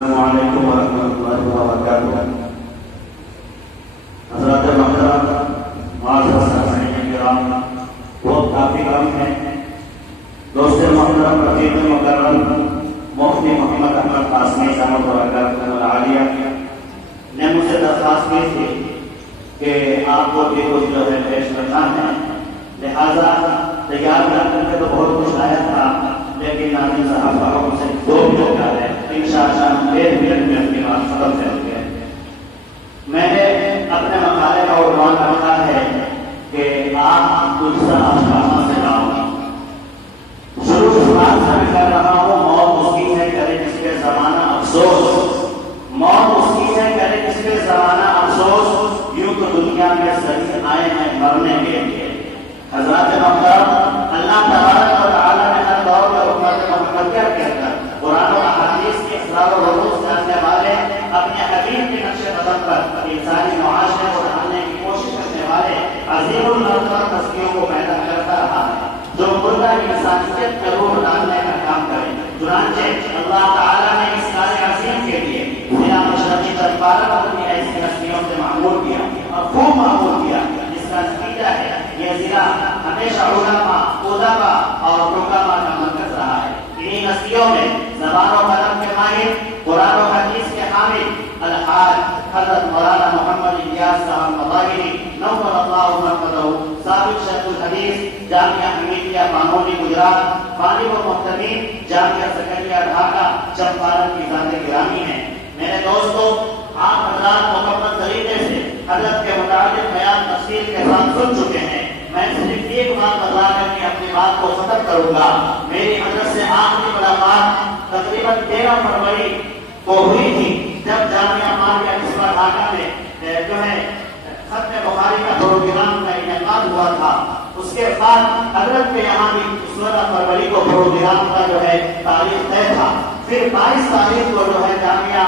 السلام علیکم ورحمۃ اللہ وبرکاتہ۔ حضرات محترم، معزز سامعین کرام، وقت کافی کم ہے۔ دوست محترم، رفیق مکرم مفتی محمد احمد قاسمی صاحب برکاتہ العالیہ نے مجھ سے درخواست کی تھی کہ آپ کو بھی کچھ جو ہے پیش کرنا ہے، لہٰذا تیار کر کے تو بہت کچھ آیا تھا، لیکن ناظرین صاحب کا حکم سے 2 منٹ کا ہے، انشاءاللہ 1 منٹ میں اپنی بات ختم کریں گے۔ میں نے اپنے مقالے کا عنوان رکھا ہے کہ آپ دوسرا کہاں سے لاؤ۔ شروع شروعات سے میں کہہ رہا ہوں، موت اس کی ہے کرے جس پہ زمانہ افسوس، موت اس کی ہے کرے جس پہ زمانہ افسوس، یوں تو دنیا میں سبھی آئے ہیں مرنے کے لیے۔ حضرات محترم، اللہ تبارک و تعالیٰ نے ہر دور میں امت محمدیہ کے اندر قرآن و احادیث کے اسرار و رموز جاننے والے، اپنے حبیب کے نقش قدم پر انسانی معاشرے کو ڈھالنے کی کوشش کرنے والے عظیم المرتبہ ہستیوں کو پیدا کرتا رہا ہے، جو مردہ انسانیت میں روح ڈالنے کا کام کرے۔ چنانچہ اللہ تعالیٰ نے اس کار عظیم کے لیے ضلع مشرقی دربار کو اپنی ایسی ہستیوں سے معمور کیا اور خوب معمور کیا، جس کا نتیجہ ہے یہ ضلع ہمیشہ علماء، ادباء اور حکماء کا مرکز رہا ہے۔ انہی ہستیوں میں زبان و قلم کے ماہر، قرآن و حدیث کے حامل الحاج حضرت مولانا محمد الیاس صاحب مظاہری نور اللہ مرکزہ، سابق شیخ الحدیث جامعہ حمیدیہ بانولی گجرات، فاضل و محترم جامعہ سکریہ ڈھاکہ چمپارن کی ذات گرامی ہیں۔ میرے دوستو، آپ حضرات مکمل طریقے سے حضرت کے متعلق بیان تفصیل کے ساتھ سن چکے ہیں۔ میں صرف ایک بات بتا کر کے اپنی بات کو ختم کروں گا۔ میری حضرت سے آخری ملاقات تقریباً 13 فروری کو ہوئی تھی، جب جامعہ مالیہ قصبہ ڈھاکہ میں جو ہے ختم بخاری کا پروگرام کا انعقاد ہوا تھا۔ اس کے بعد حضرت کے یہاں بھی 16 فروری کو پروگرام کا جو ہے تاریخ طے تھا۔ پھر 22 تاریخ کو جو ہے جامعہ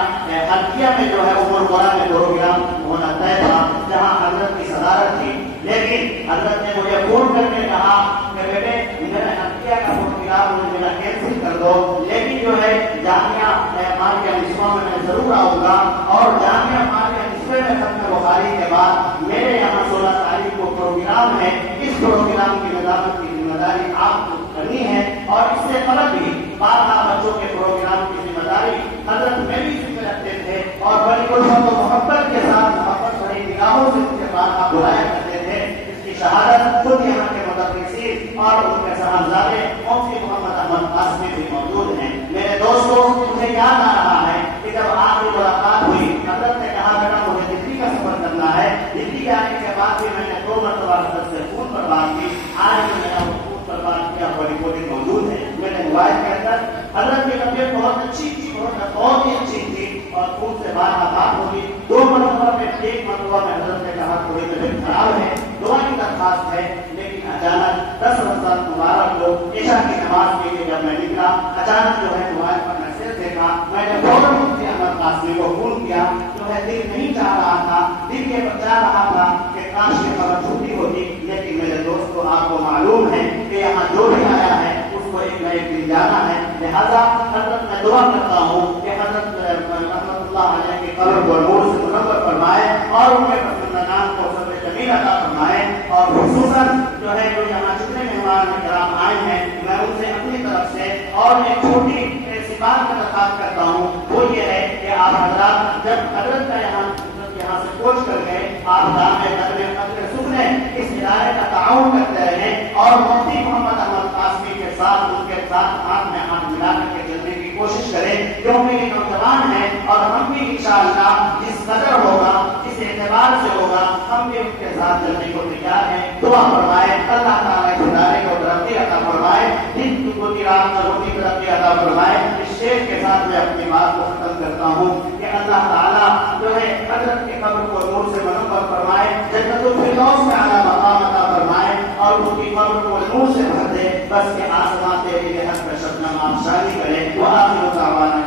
حلقیہ میں جو ہے عمر قرآن میں پروگرام ہونا طے تھا، جہاں حضرت کی صدارت تھی۔ لیکن حضرت نے مجھے فون کر کے کہا کہ بیٹے میرا حلقیہ کا پروگرام مجھے کینسل کر دو، لیکن جو ہے جامعہ مالیہ قصبہ میں میں ضرور آؤں گا، اور جامعہ مالیہ قصبے میں ختم بخاری کے بعد میرے یہاں 16 تاریخ کو پروگرام ہے۔ اس پروگرام کی نظامت کی ذمہ داری آپ کو کرنی ہے، اور اس سے قبل بھی 12 بچوں کے پروگرام کی ذمہ داری حضرت میں بھی ذمہ رکھتے تھے، اور بڑی الفت و محبت کے ساتھ محبت بڑی نگاہوں سے مجھے بات بلایا کرتے تھے۔ اس کی شہادت خود یہاں کے مدرسین اور ان کے صاحبزادے مفتی محمد احمد قاسمی بھی موجود ہیں۔ میرے دوستوں، مجھے یاد آ رہا ہے کہ جب آخری ملاقات ہوئی، حضرت نے کہا بیٹا مجھے دلی کا سفر کرنا ہے۔ دلی جانے کے بعد بھی میں نے 2 مرتبہ حضرت سے فون پر بات کی۔ آج بھی میں نے فون پر بات کیا، بڑی ریکارڈنگ موجود ہے میرے موبائل کے اندر۔ حضرت کی طبیعت بہت اچھی تھی، بہت ہی اچھی تھی، اور فون سے بات ہوگی 2 مرتبہ میں 1 مرتبہ میں حضرت نے کہا تھوڑی طبیعت خراب ہے، دعا کی درخواست ہے۔ لیکن اچانک 10 رمضان مبارک کو عشاء کی نماز کے لیے جب میں نکلا، اچانک جو ہے موبائل پر میسج دیکھا۔ میں نے فوراً مفتی احمد قاسمی کو فون کیا، جو ہے دل نہیں چاہ رہا تھا، دل یہ چاہ رہا تھا کہ کاش یہ خبر چھوٹی ہوتی، لیکن میرے دوستو آپ کو معلوم ہے کہ یہاں جو بھی آیا ہے اس کو ایک نہ ایک دن جانا ہے۔ لہذا حضرت میں دعا کرتا ہوں کہ حضرت رحمۃ اللہ علیہ کی قبر کو نور سے منور فرمائے، اور ان کے پسندان کو صبر جمیل عطا فرمائے، اور خصوصاً جو ہے جو یہاں جتنے مہمان کرام آئے ہیں، میں ان سے اپنی طرف سے اور ایک چھوٹی سی بات کا درخواست کرتا ہوں، وہ یہ ہے کہ آپ حضرات جب حضرت کا یہاں سے کوچ کر گئے، آپ دامے قدر سکھنے اس ادارے کا تعاون کرتے رہیں، اور مفتی محمد احمد قاسمی کے ساتھ ان کے ساتھ ہاتھ میں ہاتھ ملا کر کے چلنے کی کوشش کریں، کیونکہ یہ نوجوان ہے، اور ہم بھی انشاءاللہ جس قدر ہوگا، جس اعتبار سے ہوگا، ہم بھی ان کے ساتھ چلنے کو تیار ہیں۔ دعا فرمائے اللہ تعالیٰ اس ادارے کو ترقی عطا فرمائے، دن کو رات ضروری ترقی عطا فرمائے۔ اس شعر کے ساتھ میں اپنی بات کو ختم کرتا ہوں کہ اللہ تعالیٰ جو ہے حضرت کے قبر کو نور سے منور فرمائے، جنت الفردوس میں اعلیٰ مقام عطا فرمائے، اور ان کی قبر کو نور سے بھر دے، بس کہ آسمان تیری حق کا شبنم آبشاری کرے۔ وآخر دعوانا